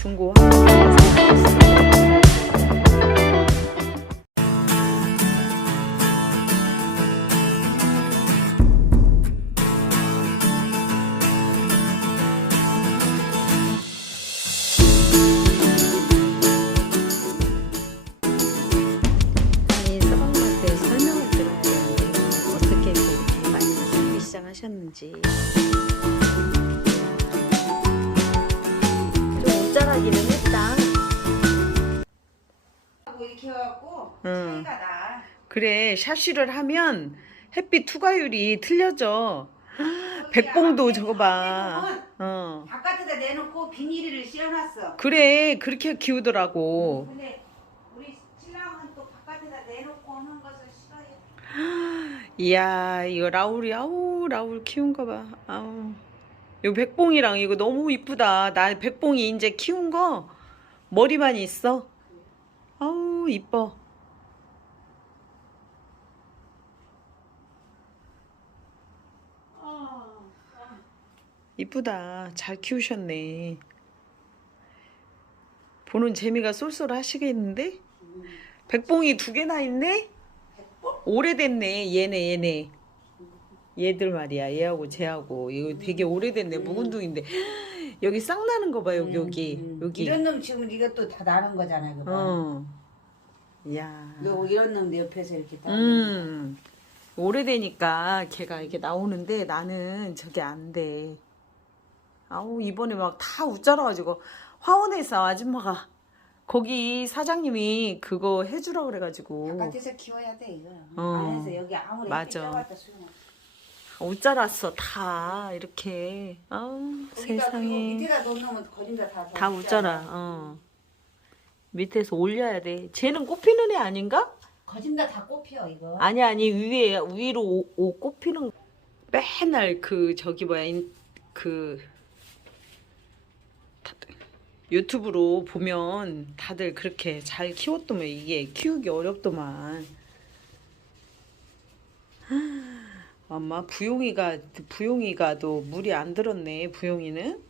중고 응. 차이가 나. 그래 샤쉬를 하면 햇빛 투과율이 틀려져. 여기 백봉도 앞에 저거 봐. 앞에 어. 바깥에다 내놓고 비닐을 씌워놨어. 그래 그렇게 키우더라고. 근데 우리 신랑은 또 바깥에다 내놓고 하는 것을 싫어해. 이야 이거 라울이 아우 라울 키운 거 봐. 아우. 요 백봉이랑 이거 너무 이쁘다. 나 백봉이 이제 키운 거 머리만 있어. 아우 이뻐. 이쁘다. 잘 키우셨네. 보는 재미가 쏠쏠하시겠는데? 백봉이 두 개나 있네? 오래됐네. 얘네 얘네. 얘들 말이야. 얘하고 쟤하고. 이거 되게 오래됐네. 묵은둥인데. 여기 싹 나는 거 봐. 여기 여기. 음. 여기. 이런 놈 지금 이것도 다 나는 거잖아. 그거. 어. 야. 요 이런 놈도 옆에서 이렇게 딱. 음. 오래되니까 걔가 이게 나오는데 나는 저게 안 돼. 아우 이번에 막 다 웃자라가지고 화원에서 아줌마가 거기 사장님이 그거 해주라 그래가지고 바깥에서 키워야 돼 이거. 어. 안에서 여기 아무리 맞아. 웃자랐어 다 이렇게 아우 그리고 세상에 밑에다 놓으면 거진다 다. 다 웃자라 어 밑에서 올려야 돼 쟤는 꽃피는 애 아닌가? 거진다 다 꽃피어 이거. 아니 아니 위에 위로 오, 오 꼽히는 맨날 그 저기 뭐야 인- 그 유튜브로 보면 다들 그렇게 잘 키웠더만 이게 키우기 어렵더만. 엄마 부용이가 부용이가도 물이 안 들었네 부용이는.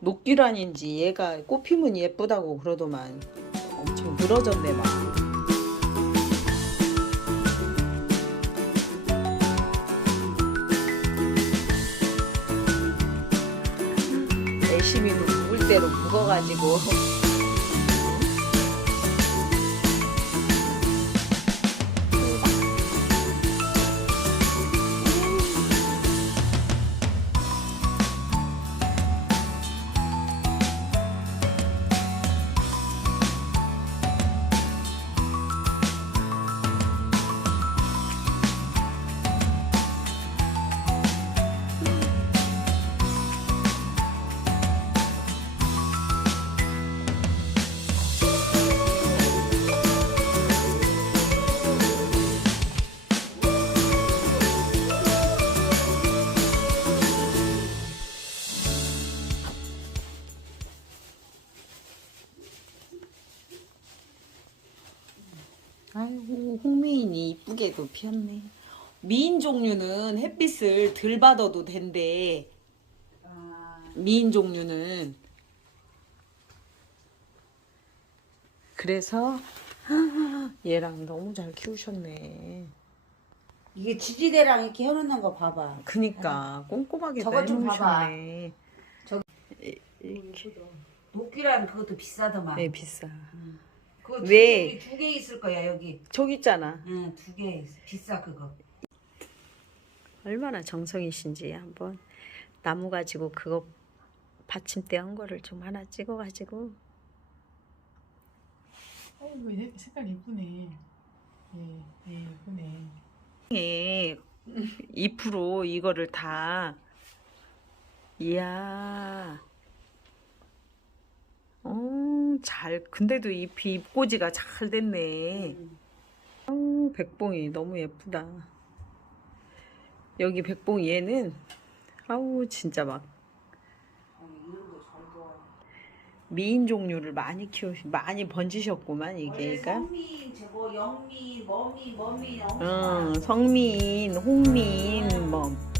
녹귀란인지 얘가 꽃피면 예쁘다고 그러더만. 엄청 늘어졌네 막. 열심히 묵을 대로 묵어가지고 아이고 홍미인이 이쁘게도 피었네. 미인 종류는 햇빛을 덜 받아도 된대. 아, 미인 종류는 그래서 얘랑 너무 잘 키우셨네. 이게 지지대랑 이렇게 해놓는 거 봐봐. 그니까 꼼꼼하게 저것 좀 봐봐. 해놓으셨네. 저기- 이- 이렇게 녹귀란 그것도 비싸더만. 네 비싸. 그거 왜? 두개 있을 거야 여기. 저기 있잖아. 응, 두 개 비싸 그거. 얼마나 정성이신지 한번 나무 가지고 그거 받침대 한 거를 좀 하나 찍어가지고 아이고 얘 색깔 예쁘네. 예, 예 예쁘네. 에2% 이거를 다 이야 어잘 근데도 잎이 잎꽂이가 잘 됐네 음. 아우 백봉이 너무 예쁘다 여기 백봉 얘는 아우 진짜 막 어. 미인 종류를 많이 키우시 많이 번지셨구만 원래 이게 그러니까 성민, 저거 영민, 머민, 머민 엄청 어. 성민, 홍민 뭐